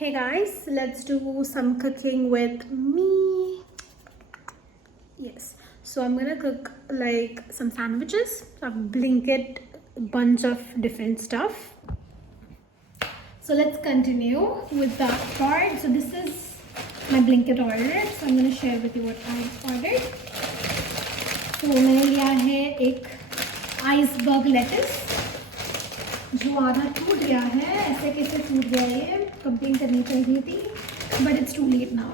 Hey guys, let's do some cooking with me. Yes, so I'm gonna cook like some sandwiches. I've blinked a bunch of different stuff. So let's continue with that part. So this is my blanket order. So I'm gonna share with you what I ordered. तो मैंने लिया है एक iceberg lettuce जो आधा टूट गया है. ऐसे कैसे टूट गया ये कंप्लेन करनी चाहिए थी, but it's too late now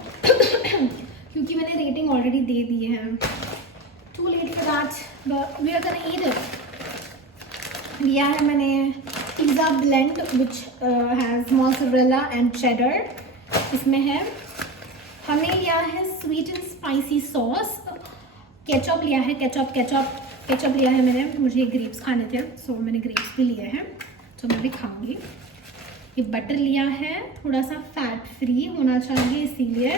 क्योंकि मैंने रेटिंग ऑलरेडी दे दी है. Too late for that, but we are gonna eat it. लिया है मैंने pizza blend which has mozzarella and cheddar. इसमें है. हमने लिया है sweet and spicy sauce. Ketchup लिया है. केचप लिया है मैंने. मुझे ग्रेप्स खाने थे सो मैंने ग्रेप्स भी लिए हैं, तो मैं भी खाऊंगी. ये बटर लिया है, थोड़ा सा फैट फ्री होना चाहिए इसीलिए.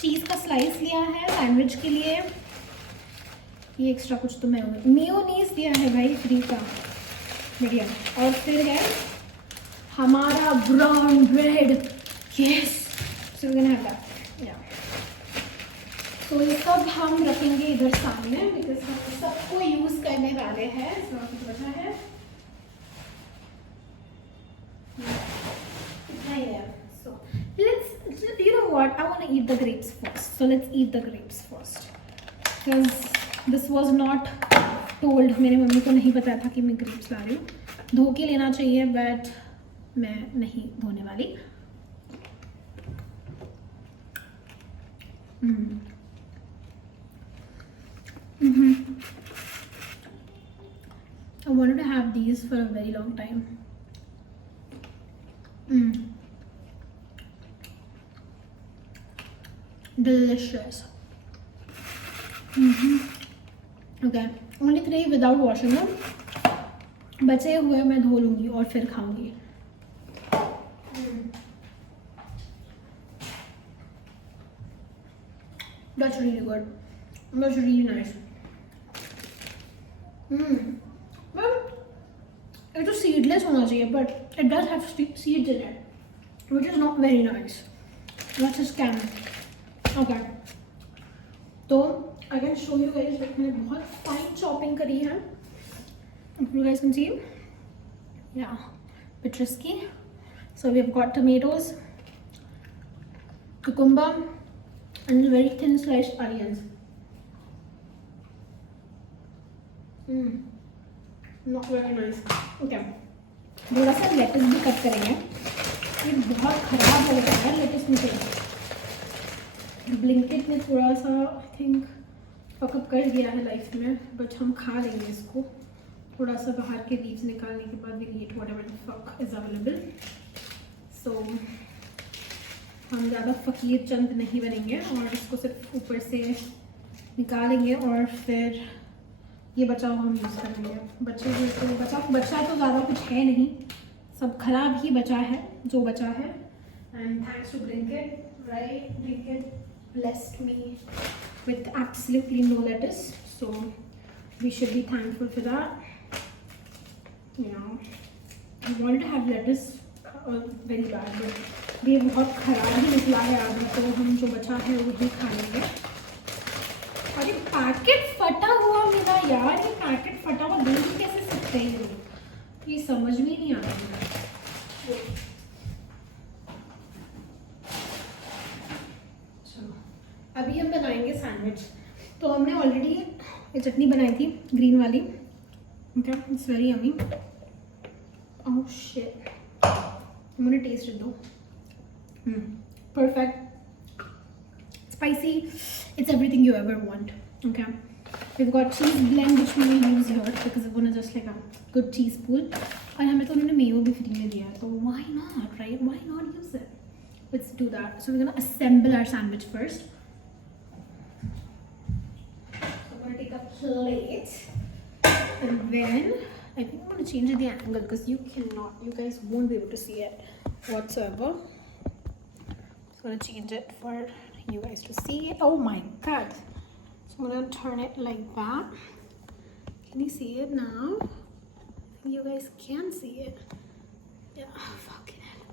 चीज़ का स्लाइस लिया है सैंडविच के लिए. ये एक्स्ट्रा कुछ तो मैं मेयोनीज दिया है भाई फ्री का, बढ़िया. और फिर है हमारा brown bread. Yes, so we can have that. तो ये सब हम रखेंगे इधर सामने बिकॉज हम सबको यूज़ करने वाले हैं. तो कुछ बचा है इतना ही है. So let's, you know what, I want to eat the grapes first. So let's eat the grapes first because this was not told. मेरी मम्मी को नहीं पता था कि मैं ग्रेप्स ला रही हूँ. धो के लेना चाहिए बट मैं नहीं धोने वाली. I wanted to have these for a very long time. Delicious. Okay, only 3 without washing them. बचे हुए मैं धो लूँगी और फिर खाऊंगी. That's really good. That's really nice. Well, it was seedless होना चाहिए, but it does have seeds in it, which is not very nice. That's a scam. Okay. तो I can show you guys that मैंने बहुत fine chopping करी है. If you guys can see, yeah, bit risky. So we have got tomatoes, cucumber, and very thin sliced onions. Not very nice. Okay. थोड़ा सा lettuce भी cut करेंगे. ये बहुत ख़राब हो गया है लेटिस मुझे. ब्लिंकिट ने थोड़ा सा आई थिंक फकअप कर दिया है लाइफ में, बट हम खा लेंगे इसको. थोड़ा सा बाहर के बीज निकालने के बाद we eat whatever the fuck is available. So हम ज़्यादा फ़कीर चंद नहीं बनेंगे और इसको सिर्फ ऊपर से निकालेंगे और फिर ये बचा हुआ हम यूज़ करेंगे. बचे हुए तो बचा तो ज़्यादा कुछ है नहीं, सब खराब ही बचा है जो बचा है. And thanks to Blinkit, right? Blinkit blessed me with absolutely no lettuce, so we should be thankful for that. You know, I wanted to have lettuce very bad, but ये बहुत ख़राब ही निकला है आधा, तो हम जो बचा है वही खा लेंगे. और ये पैकेट फटा हुआ मिला यार. ये पैकेट फटा हुआ दे भी कैसे सकते हैं, ये समझ में नहीं आ रहा. अभी हम बनाएंगे सैंडविच. तो हमने ऑलरेडी ये चटनी बनाई थी ग्रीन वाली. Okay, it's very yummy. Oh shit, मुझे टेस्ट दो. Perfect. Spicy. It's everything you ever want. Okay. We've got cheese blend which we will use here because we're gonna just like a good cheese pool. और हमें तो उन्होंने Mayo भी free में दिया, तो why not, right? Why not use it? Let's do that. So we're gonna assemble our sandwich first. So I'm gonna take a plate, and then I think I'm gonna change the angle because you guys won't be able to see it whatsoever. I'm gonna change it for you guys to see it. Oh my god. So I'm gonna turn it like that. Can you see it now? You guys can see it. Yeah, fucking hell.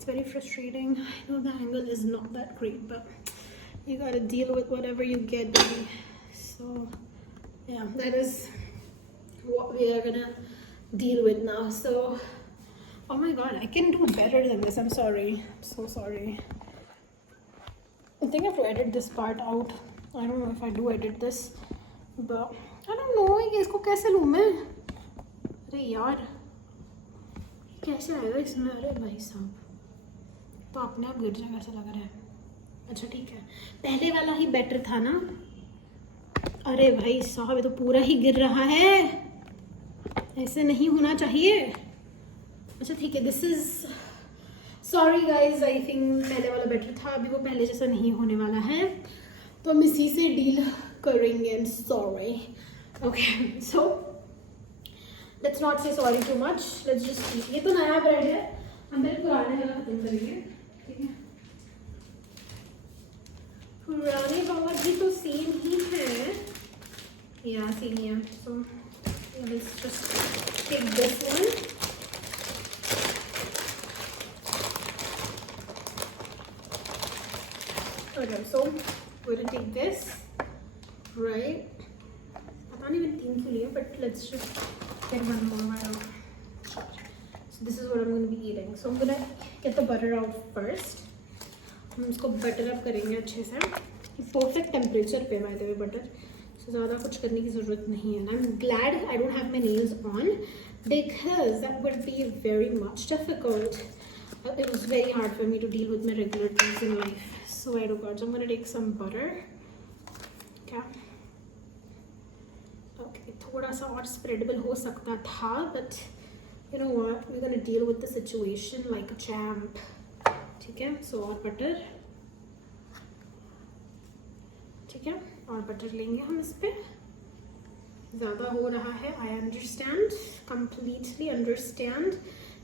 It's very frustrating. I know the angle is not that great, but you gotta deal with whatever you get, baby. So yeah, that is what we are gonna deal with now. So oh my god, I can do better than this. I'm sorry. I'm so sorry. I think I have to edit this part out. I don't know if I do edit this, but I don't know इसको कैसे लूँ मैं. अरे यार कैसे आएगा इसमें. अरे भाई साहब तो अपने आप गिर जाएगा ऐसा लग रहा है. अच्छा ठीक है, पहले वाला ही बेटर था ना. अरे भाई साहब ये तो पूरा ही गिर रहा है. ऐसे नहीं होना चाहिए. अच्छा ठीक है, this is sorry guys. I think पहले वाला बेटर था. अभी वो पहले जैसा नहीं होने वाला है, तो हम इसी से डील करेंगे. And sorry. Okay so let's not say sorry too much. Let's just, ये तो नया ब्रेड है, हम पहले पुराने वाला खत्म करेंगे. ठीक है, पुराने वाला भी तो सेम ही है. या सेम ही है. So let's just take this one. Okay, so we're gonna take this, right? I can't even think fully, but let's just get one more right out. So this is what I'm gonna be eating. So I'm gonna get the butter out first. हम इसको butter up करेंगे अच्छे से. Perfect temperature पे by the way butter. So ज़्यादा कुछ करने की ज़रूरत नहीं है. And I'm glad I don't have my nails on because that would be very much difficult. It was very hard for me to deal with my regular things in life. So I don't know. So I'm gonna take some butter. Okay. Okay. थोड़ा सा और spreadable हो सकता था, but you know what? We're gonna deal with the situation like a champ. ठीक है. So और butter. ठीक है. और butter लेंगे हम इस पे. ज़्यादा हो रहा है. I understand. Completely understand.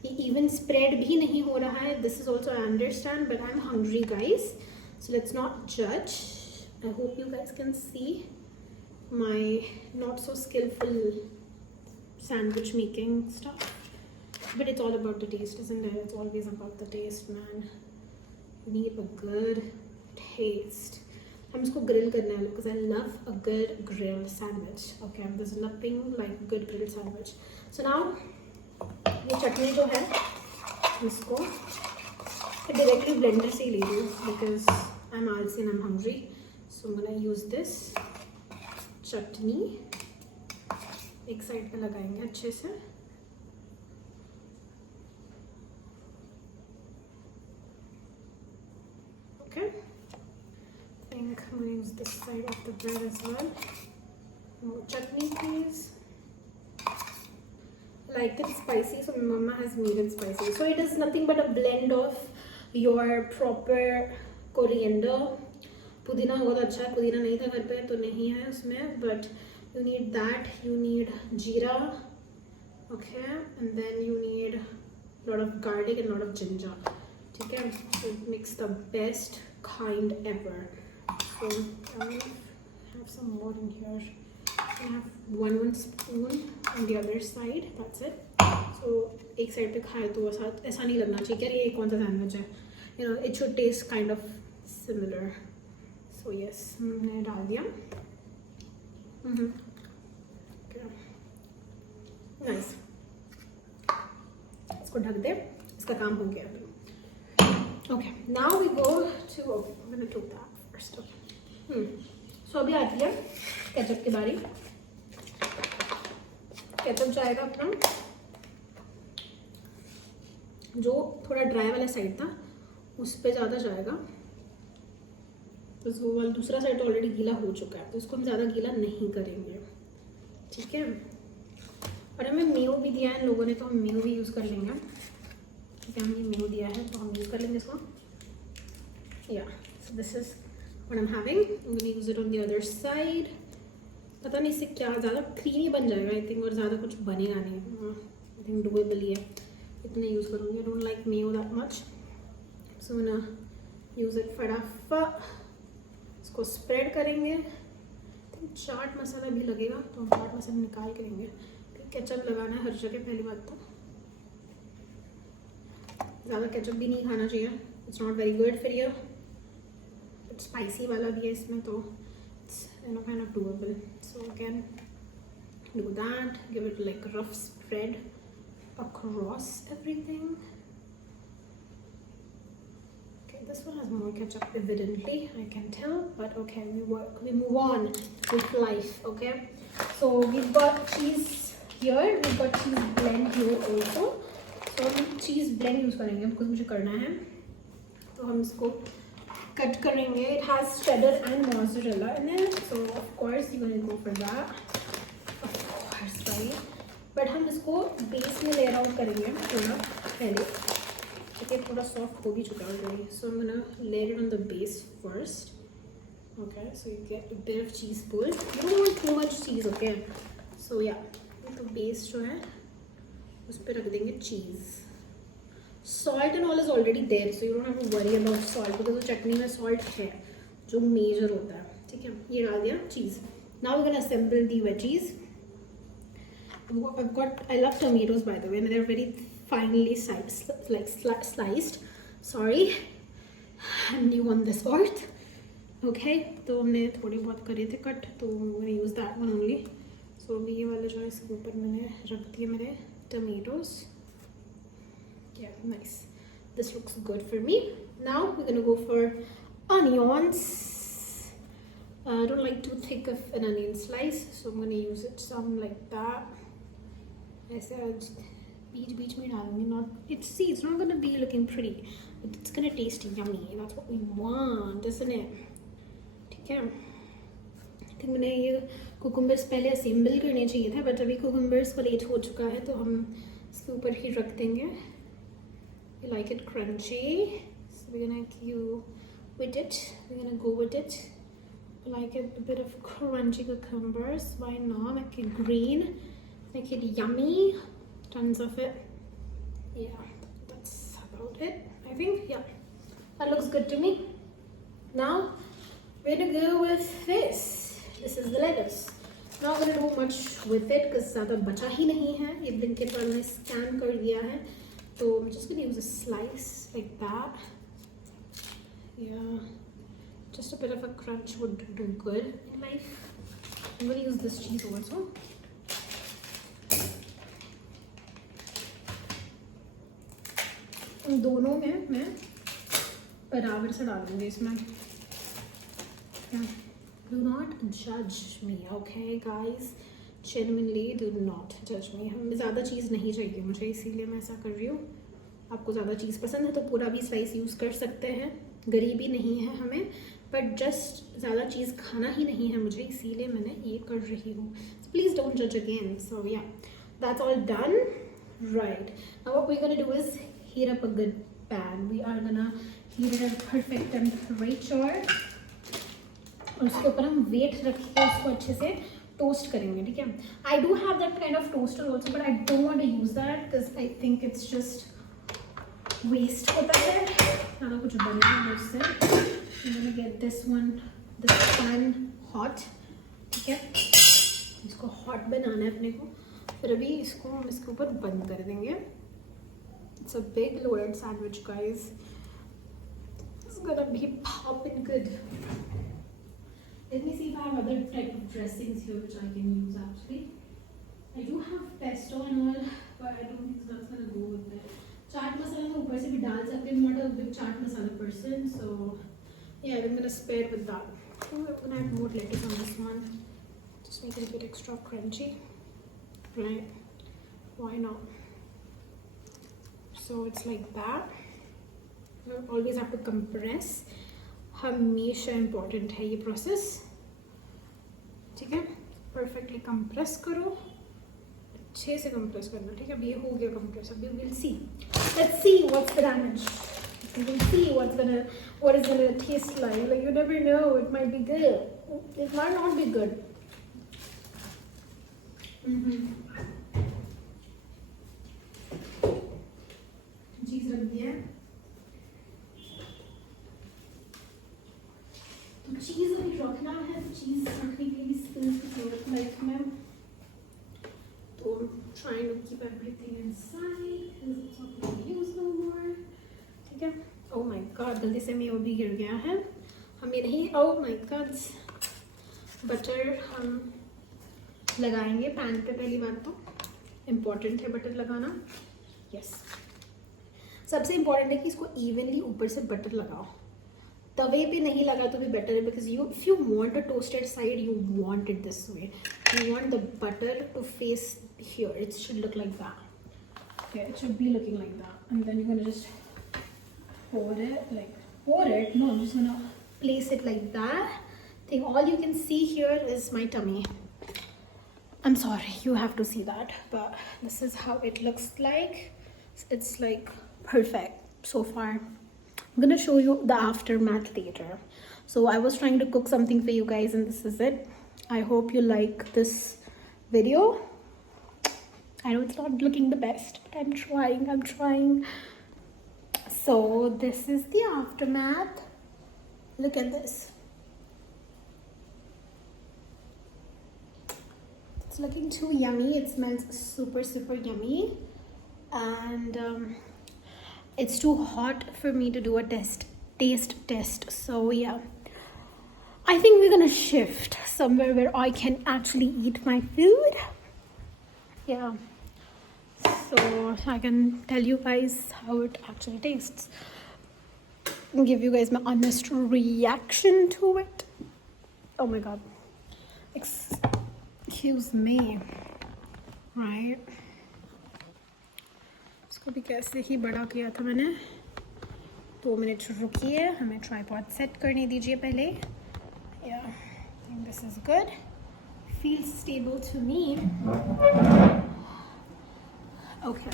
ये even spread भी नहीं हो रहा है. This is also I understand, but I'm hungry, guys. So let's not judge. I hope you guys can see my not so skillful sandwich making stuff. But it's all about the taste, isn't it? It's always about the taste, man. You need a good taste. हम इसको grill करने वाले because I love a good grilled sandwich. Okay, there's nothing like good grilled sandwich. So now ये चटनी जो है इसको directly blender से ही ले रही हूँ बिकॉज आई एम आलसी एंड आई एम हंग्री. सो मैं यूज़ दिस. चटनी एक साइड पे लगाएंगे अच्छे से. Okay, think I'm gonna use this side of the bread as well. More chutney please. Like it spicy, so my mama has made it spicy. So it is nothing but a blend of your proper coriander. पुदीना बहुत अच्छा है. पुदीना नहीं था घर पे तो नहीं है उसमें, but you need that. You need jeera, okay, and then you need a lot of garlic and a lot of ginger. ठीक है, so it makes the best kind ever. So I will have some more in here. I have one spoon on the other side. That's it. So एक side पे खाए तो ऐसा नहीं लगना चाहिए कि ये कौन सा सैंडविच है. You know, it should taste kind of similar. So yes, मैंने डाल दिया. Okay. Nice. इसको ढक दे. इसका काम हो गया. Okay. Now we go to. Okay, I'm gonna cook that first. Okay. So अभी आती है केचप की बारी. केचप जाएगा अपना जो थोड़ा ड्राई वाला साइड था उस पे ज़्यादा जाएगा. तो वो वाला दूसरा साइड ऑलरेडी गीला हो चुका है, तो इसको हम ज़्यादा गीला नहीं करेंगे. ठीक है. और हमें मेयो भी दिया है इन लोगों ने, तो हम मेयो भी यूज़ कर लेंगे. ठीक है, हमने मेयो दिया है तो हम यूज़ कर लेंगे इसको. या so this is what I am having. I am gonna use it on the other side. पता नहीं इससे क्या ज़्यादा क्रीमी बन जाएगा आई थिंक, और ज़्यादा कुछ बनेगा नहीं. आई थिंक डुएबल ही है. इतने यूज़ करूँगी. I don't like mayo that much, so मैं यूज़ इट फटाफट. इसको स्प्रेड करेंगे. चाट मसाला भी लगेगा तो हम चाट मसाला निकाल करेंगे. केचप लगाना है हर जगह पहली बात तो. ज़्यादा केचप भी नहीं खाना चाहिए, it's not very good for you. Spicy वाला भी है इसमें, तो it's kind of doable. So again, do that, give it like a rough spread across everything. Okay, this one has more ketchup evidently, I can tell, but okay, we move on with life. Okay, so we've got cheese here, we've got cheese blend here also. So हम cheese blend use करेंगे because मुझे करना है, तो हम इसको cut करेंगे. It has cheddar and mozzarella in it, so of course you're gonna go for that. Of course, right? But हम इसको बेस में लेयर आउट करेंगे थोड़ा पहले. Okay, थोड़ा सॉफ्ट हो भी चुका है already. So I'm gonna layer it on the base first. Okay, so you get a bit of cheese pull. You don't want too much cheese, okay? So yeah, तो base जो है उस पर रख देंगे cheese. Salt and all is already there, so you don't have to worry about salt because the chutney में salt है जो major होता है. ठीक है, ये डाल दिया cheese. Now we're gonna assemble the veggies. I love tomatoes by the way, and they're very finely sliced. Sorry, I'm new on this earth. Okay, तो हमने थोड़ी बहुत करे थे कट, तो I'm gonna use that one only. So अभी ये वाला जो है इसके ऊपर मैंने रख दिए मेरे tomatoes. Yeah, nice. This looks good for me. Now we're gonna go for onions. I don't like too thick of an onion slice, so I'm gonna use it some like that. ऐसे बीच में डालूंगी. It's not gonna be looking pretty, but it's gonna taste yummy. That's what we want, isn't it? ठीक है. I think मैंने ये cucumbers पहले assemble करने चाहिए था, बट अभी कुकुम्बर्स को लेट हो चुका है, तो हम इसके ऊपर ही रख देंगे. You like it crunchy, so we're gonna go with it. I like it a bit of crunchy cucumbers. Why not? Make it green, make it yummy. Tons of it. Yeah, that's about it. I think, yeah, that looks good to me. Now we're gonna go with this. This is the lettuce. Not gonna do much with it because ज़्यादा बचा ही नहीं है. ये Blinkit वालों ने scan कर दिया है. So I'm just going to use a slice like that. Yeah, just a bit of a crunch would do good in life. I'm going to use this cheese also. इन दोनों में मैं बराबर से डालूंगी इसमें. Do not judge me, okay guys? Genuinely do not judge me. हमें ज़्यादा चीज़ नहीं चाहिए मुझे, इसीलिए मैं ऐसा कर रही हूँ. आपको ज़्यादा चीज़ पसंद है तो पूरा भी स्लाइस यूज़ कर सकते हैं. गरीबी नहीं है हमें, बट जस्ट ज़्यादा चीज़ खाना ही नहीं है मुझे, इसीलिए मैंने ये कर रही हूँ. So please don't judge again. So yeah, that's all done. Right. Now what we're gonna do is heat up a good pan. We are gonna heat it at perfect temperature. और उसके ऊपर हम वेट रखिए, उसको अच्छे से toast करेंगे. ठीक है. I do have that kind of toaster also, but I don't want to use that because I think it's just waste होता है. ज़्यादा कुछ बनेगा मुझसे. I'm gonna get this pan hot. ठीक है. इसको हॉट बनाना है अपने को. फिर अभी इसको हम इसके ऊपर बंद कर देंगे. It's a big loaded sandwich, guys. It's gonna be popping good. Let me see if I have other type of dressings here which I can use actually. I do have pesto and all, but I don't think that's gonna go with it. Chaat masala तो ऊपर से भी डाल सकते हैं. I'm not a big chaat masala person, so yeah, I'm gonna spare with that. I'm gonna add more lettuce on this one. Just make it a bit extra crunchy, right? Why not? So it's like that. You always have to compress. हमेशा important है ये process. ठीक है. Perfectly compress करो, अच्छे से compress करना. ठीक है. अब ये हो गया कंप्रेस. अभी will see, let's see what's the damage. Will see what is gonna taste like you never know. It might be good, it might not be good. चीज रख दिया. चीज़ अभी रखना है, तो चीज़ रखने के लिए भी स्किल्स की जरूरत है इसमें. तो trying to keep everything inside because it's not going to use no more. Oh my god, गलती से मैं वो भी गिर गया है हमें नहीं. Oh my god, बटर हम लगाएंगे पैन पे. पहली बात तो इम्पॉर्टेंट है बटर लगाना. यस, सबसे इम्पॉर्टेंट है कि इसको इवनली ऊपर से बटर लगाओ. तवे पे नहीं लगा तो भी बेटर है, because you if you want a toasted side you want it this way. You want the butter to face here. It should look like that. Okay, it should be looking like that, and then you're gonna just pour it, no, I'm just gonna place it like that. Think all you can see here is my tummy. I'm sorry, you have to see that, but this is how it looks like. It's like perfect so far. I'm gonna show you the aftermath later. So I was trying to cook something for you guys, and this is it. I hope you like this video. I know it's not looking the best, but I'm trying. So this is the aftermath. Look at this. It's looking too yummy. It smells super yummy, and it's too hot for me to do a taste test. So yeah, I think we're gonna shift somewhere where I can actually eat my food. Yeah, so I can tell you guys how it actually tastes, give you guys my honest reaction to it. Oh my god, excuse me, right? इसको भी कैसे ही बड़ा किया था मैंने. 2 minute रुकिए, हमें tripod set करने दीजिए पहले. Yeah, I think this is good. Feels stable to me. Okay,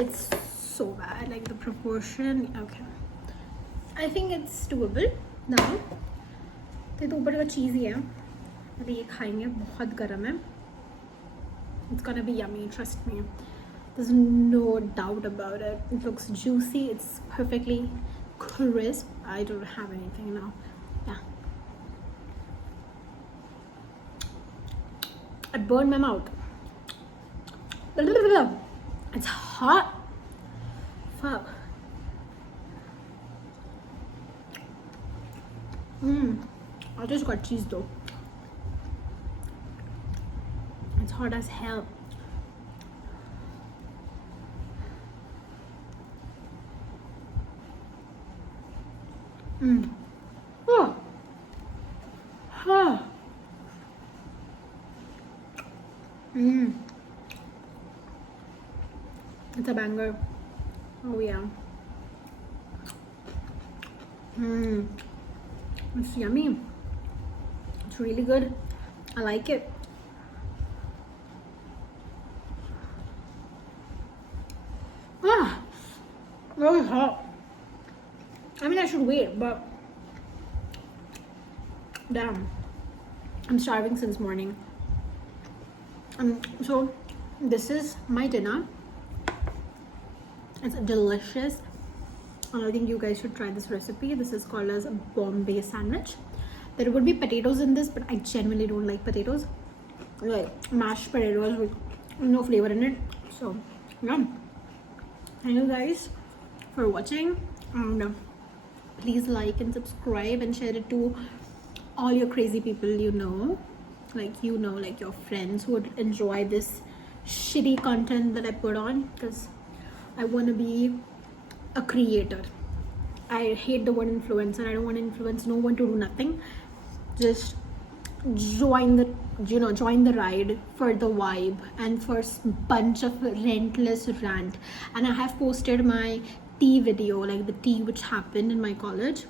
it's so bad, like the proportion. Okay, I think it's doable now. तो ऊपर का चीज़ ही है, अगर ये खाएंगे बहुत गर्म है. It's gonna be yummy, trust me. There's no doubt about it. It looks juicy. It's perfectly crisp. I don't have anything now. Yeah, I burned my mouth. It's hot. Fuck. I just got cheese though. It's hot as hell. Oh. Huh. It's a banger. Oh yeah. It's yummy. It's really good. I like it. Very hot. I mean, I should wait, but damn, I'm starving since morning. So this is my dinner. It's delicious. I think you guys should try this recipe. This is called as a Bombay sandwich. There would be potatoes in this, but I genuinely don't like potatoes. Like mashed potatoes with no flavor in it. So yeah, thank you guys for watching, and please like and subscribe and share it to all your crazy people you know, like your friends who would enjoy this shitty content that I put on, because I want to be a creator. I hate the word influencer. I don't want to influence no one to do nothing. Just join the ride for the vibe and for bunch of rentless rant. And I have posted my tea video, like the tea which happened in my college.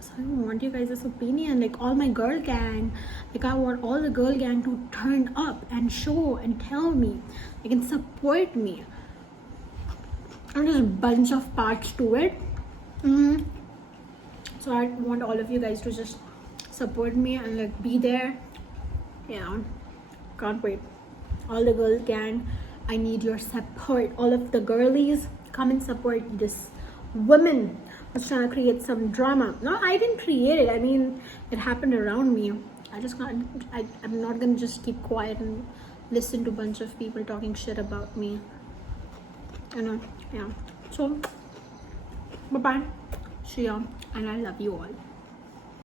So I want you guys' opinion, like all my girl gang. Like I want all the girl gang to turn up and show and tell me, like, and support me. And there's a bunch of parts to it. So I want all of you guys to just support me and like be there. Yeah, can't wait. All the girl gang, I need your support. All of the girlies, come and support this woman who's trying to create some drama. No, I didn't create it. I mean, it happened around me. I just can't. I'm not gonna just keep quiet and listen to a bunch of people talking shit about me. You know, yeah. So Bye bye. See ya, and I love you all.